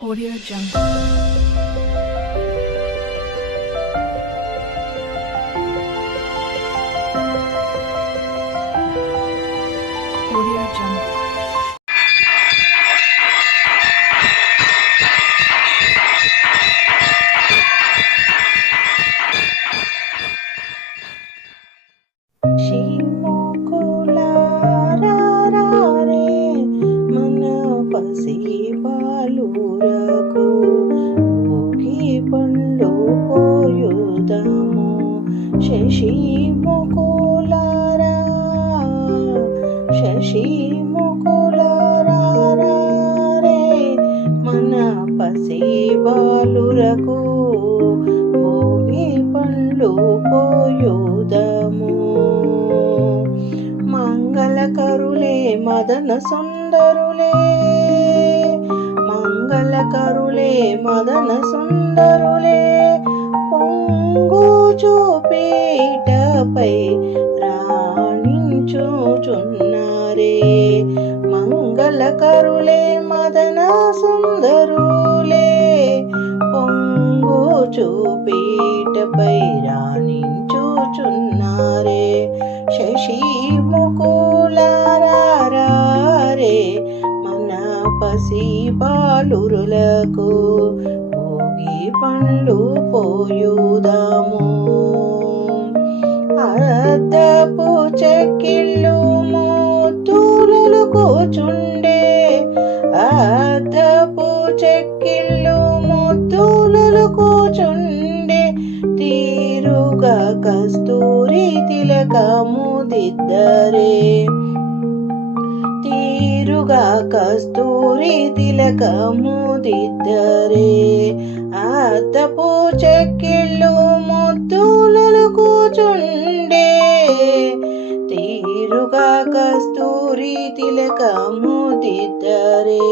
Audio Jungle. Audio Jungle. మన పసి బాలురకు ఊగి పండ్లు పోయుదాము శశి ముకులారా మన పసి బాలురకు ఊగి పండ్లు పోయుదాము మంగళకరులే మదన సుందరులే పొంగు చూపీటపై రాణించుచున్నారే మంగళకరులే మదన సుందరులే పొంగు చూపీటపై రాణించుచున్నారే శశి ముకులారే మన పసి బాలురులకు భోగి పండ్లు పోయుదాము అద్దపు చెక్కిళ్ళు ముద్దులు కూచుండే తీరుగా కస్తూరి తిలకము దిద్దరే అద్దపు చెక్కిళ్ళు ముద్దులు కూచుండే తీరుగా కస్తూరి తిలకము దిద్దరే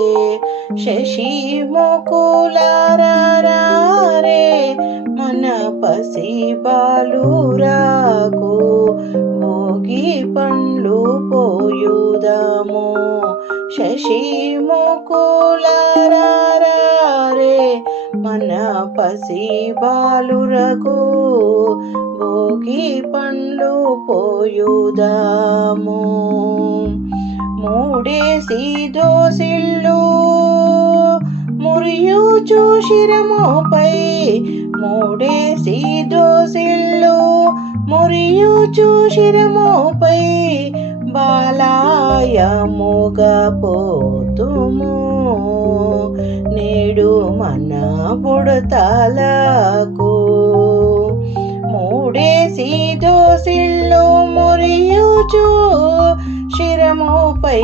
శశి ముకులారే మన పసి బాలురకు భోగి పండ్లు పోయుదాము శశి ముకులారే మన పసి బాలురకు భోగి పండ్లు పోయుదాము మూడేసి దోసిళ్ళు మురియుచు శిరముపై బాలాయముగా పోతుము నేడు మన బుడతలకు మూడేసి దోసిళ్ళు మురియుచు శిరముపై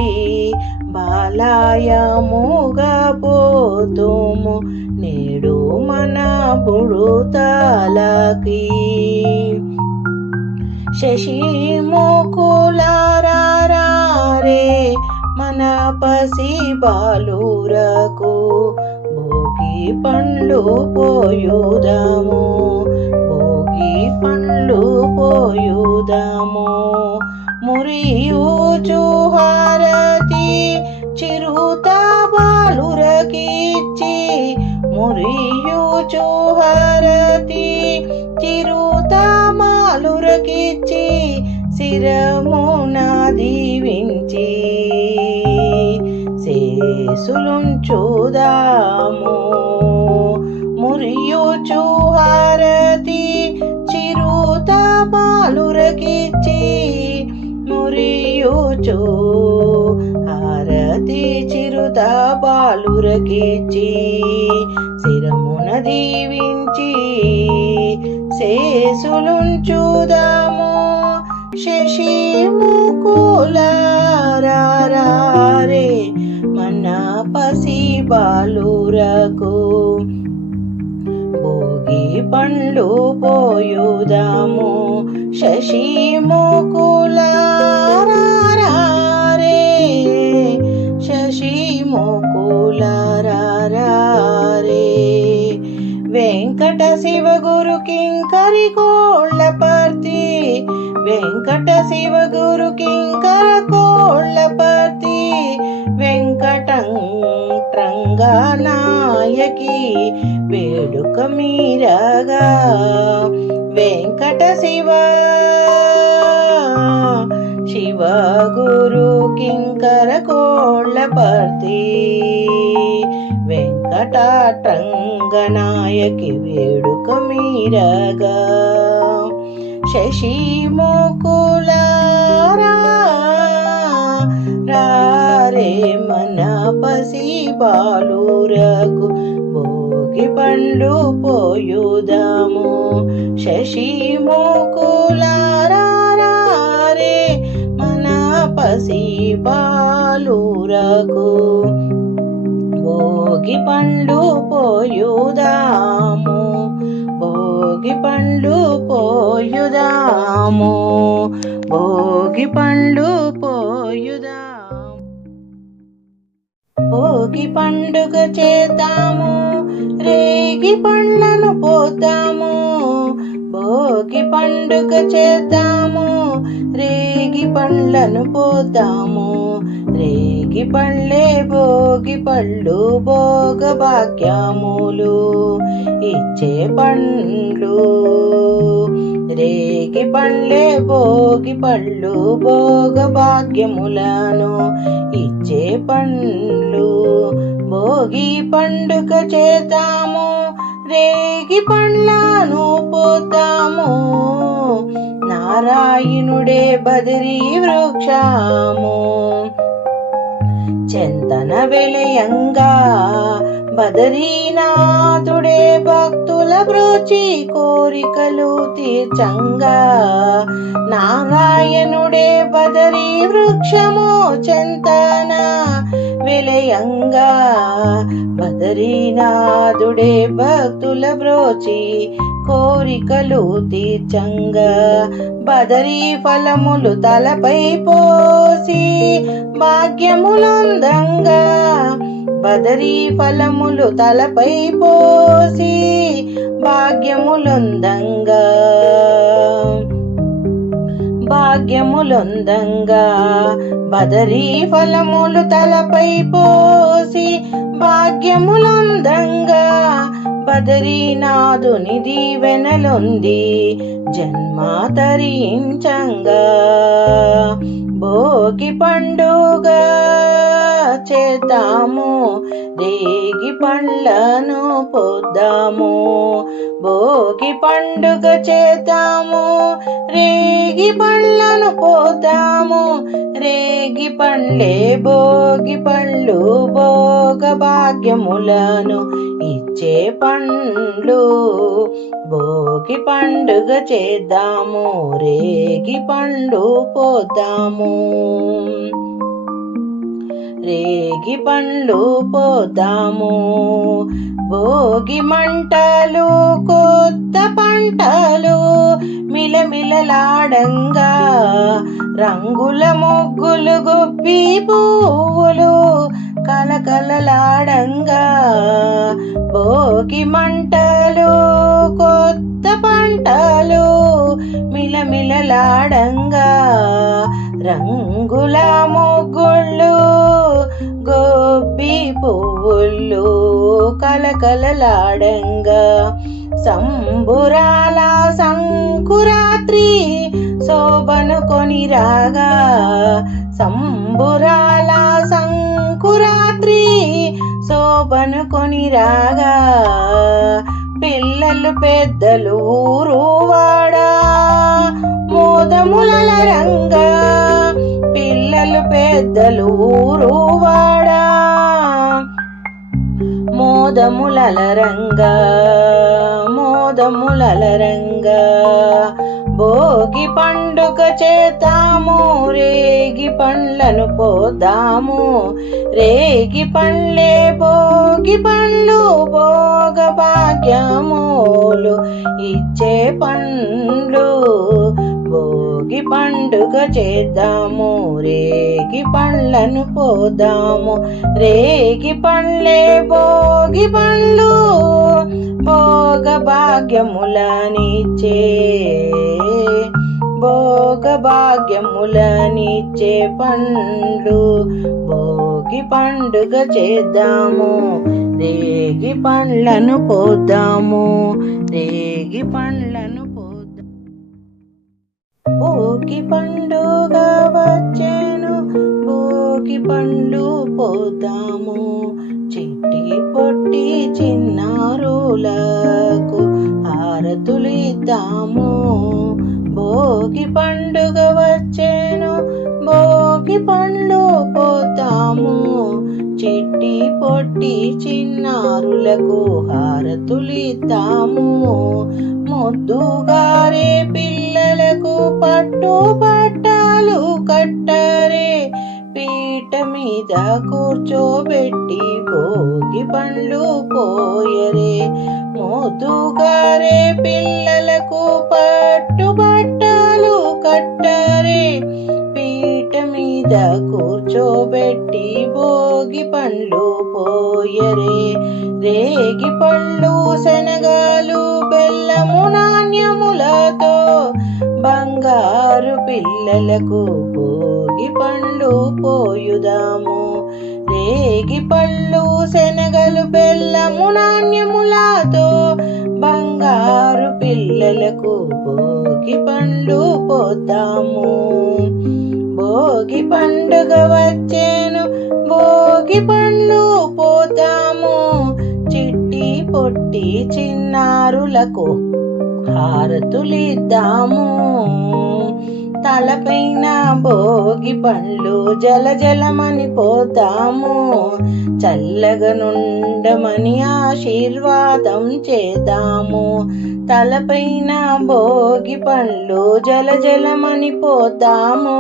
బాలాయముగా పోతుము నేడు మన బుడతలకి శశి ముకులారే మన పసి బాలురకు భోగి పండ్లు పోయుదాము మురియుచు హారతి చిరుత బాలురకిచ్చి శిరమున దీవించి శేసులుంచుదాము మురియుచు హారతి చిరుత బాలురకిచ్చి శిరమున దీవించి శేసులుంచుదాము శశి ముకులారే మన పసి బాలురకు భోగి పండ్లు పోయుదాము శశి ముకులారే వెంకట శివ గురు కింకరి కోళ్ళపర్తి వెంకటంగా నాయక నాయకి వేడుక మీరగా వెంకట శివ శివ గురు కింకర కోళ్ళపర్తి వెంకటాట్రంగనాయకి వేడుక మీరగా శశి ముకులారా రారే మన పసి బాలురకు భోగి పండ్లు పోయుదాము శశి ముకులారా రారే మన పసి బాలురకు భోగి పండ్లు పోయుదాము భోగి పండ్లు పోయుదాము భోగి పండ్లు పోయుదాము భోగి పండుగ చేద్దాము రేగి పండ్లను పోద్దాము భోగి పండుగ చేద్దాము రేగి పండ్లను పోద్దాము రేగి పళ్ళే భోగి పళ్ళు భోగ భాగ్యములు ఇచ్చే పండ్లు రేగి పళ్ళే భోగి పళ్ళు భోగ భాగ్యములను ఇచ్చే పండ్లు భోగి పండుగ చేద్దాము రేగి పండ్లను పోతాము నారాయణుడే బదిరి వృక్షము చెంతన వెలయంగా బదరీనాథుడే భక్తుల బ్రోచి కోరికలు తీర్చంగా నారాయణుడే బదరీ వృక్షము చెంతన వెలయంగా బదరీనాథుడే భక్తుల బ్రోచి కోరికలు తీర్చంగా బదరీ ఫలములు తలపై పోసి భాగ్యములందంగా బదరీ ఫలములు తలపై పోసి భాగ్యములందంగా భాగ్యములందంగా బదరీ ఫలములు తలపై పోసి భాగ్యములందంగా బదరీనాథుని దీవెనలుంది జన్మ తరించంగా భోగి పండుగ చేద్దాము రేగి పండ్లను పోద్దాము భోగి పండుగ చేద్దాము రేగి పండ్లను పోద్దాము రేగి పండ్లే భోగి పండ్లు భోగ భాగ్యములను ఇచ్చే పండ్లు భోగి పండుగ చేద్దాము రేగి పండు పోద్దాము రేగి పండ్లు పోద్దాము భోగి మంటలు కొత్త పంటలు మిలమిలలాడంగా రంగుల ముగ్గులు గొప్పి పువ్వులు కలకలలాడంగా భోగి మంటలు కొత్త పంటలు మిలమిలలాడంగా రంగుల ముగ్గుళ్ళు గొప్పి పువ్వులు కలకలలాడంగా సంబురాల సంకురాత్రి శోభను కొని రాగా సంబురాల సంకురాత్రి శోభను కొని రాగా పిల్లలు పెద్దలు ఊరువాడా మోదములల రంగా పిల్లలు పెద్దలు ఊరువాడా మోదములల రంగా మోదములల రంగా భోగి పండుగ చేద్దాము రేగి పండ్లను పోద్దాము రేగి పండ్లే భోగి పండ్లు భోగ భాగ్యములు ఇచ్చే పండ్లు భోగి పండుగ చేద్దాము రేగి పండ్లను పోదాము రేగి పండ్లే భోగి పండ్లు భోగ భాగ్యములనిచ్చే భోగ భాగ్యములనిచ్చే పండ్లు భోగి పండుగ చేద్దాము రేగి పండ్లను పోద్దాము, రేగి పండ్లను పోద్దాం. భోగి పండుగ వచ్చేను, భోగి పండ్లు పోద్దాము, చిట్టి పొట్టి చిన్నారులకు హారతులిద్దాము. భోగి పండుగ వచ్చేను, భోగి పండ్లు పోద్దాము, చిట్టి పొట్టి చిన్నారులకు హారతులిద్దాము. ముద్దుగారే పిల్లలకు పట్టు పట్టాలు కట్టరే, పీట మీద కూర్చోబెట్టి భోగి పండ్లు పోయరే. ముద్దుగారే పిల్లలకు పట్టు పట్టాలు కట్టరే, పీట మీద కూర్చోబెట్టి భోగి పండ్లు పోయరే. రేగి పళ్ళు శనగలు బెల్లము నాణ్యములతో బంగారు పిల్లలకు భోగి పండ్లు పోయుదాము. రేగి పళ్ళు శనగలు బెల్లము నాణ్యములతో బంగారు పిల్లలకు భోగి పండ్లు పోద్దాము. భోగి పండుగ వచ్చేను, భోగి పండ్లు పోద్దాము, చిట్టి పొట్టి చిన్నారులకు హారతులిద్దాము. తలపైన భోగి పండ్లు జల జలమని పోతాము, చల్లగా నుండమని ఆశీర్వాదం చేద్దాము. తలపైన భోగి పండ్లు జల జలమని పోతాము,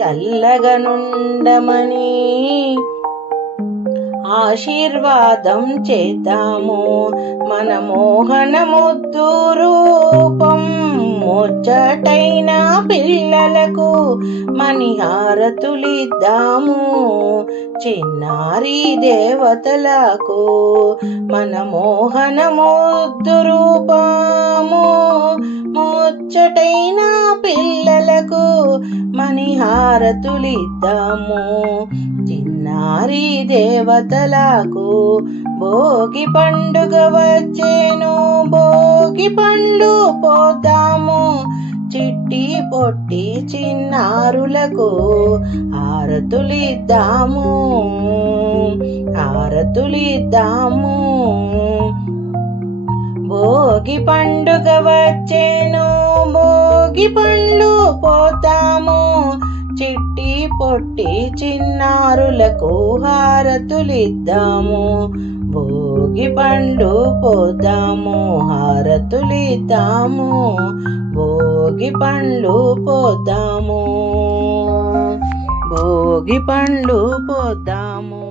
చల్లగా నుండమని ఆశీర్వాదం చేద్దాము. మన మోహన ముద్దు రూపం ముచ్చటైన పిల్లలకు మణిహారతులిద్దాము. చిన్నారి దేవతలకు మన మోహన ముద్దు రూపము ముచ్చటైన పిల్లలకు మణిహారతులిద్దాము. చిన్నారి దేవతలకు భోగి పండుగ వచ్చేను, భోగి పండ్లు పోద్దాము, చిట్టి పొట్టి చిన్నారులకు హారతులిద్దాము, హారతులిద్దాము. భోగి పండుగ వచ్చేను, భోగి పండ్లు పోతాము, చిట్టి పొట్టి చిన్నారులకు హారతులిద్దాము. భోగి పండ్లు పోద్దాము, హారతులిద్దాము, భోగి పండ్లు పోద్దాము, భోగి పండ్లు పోద్దాము.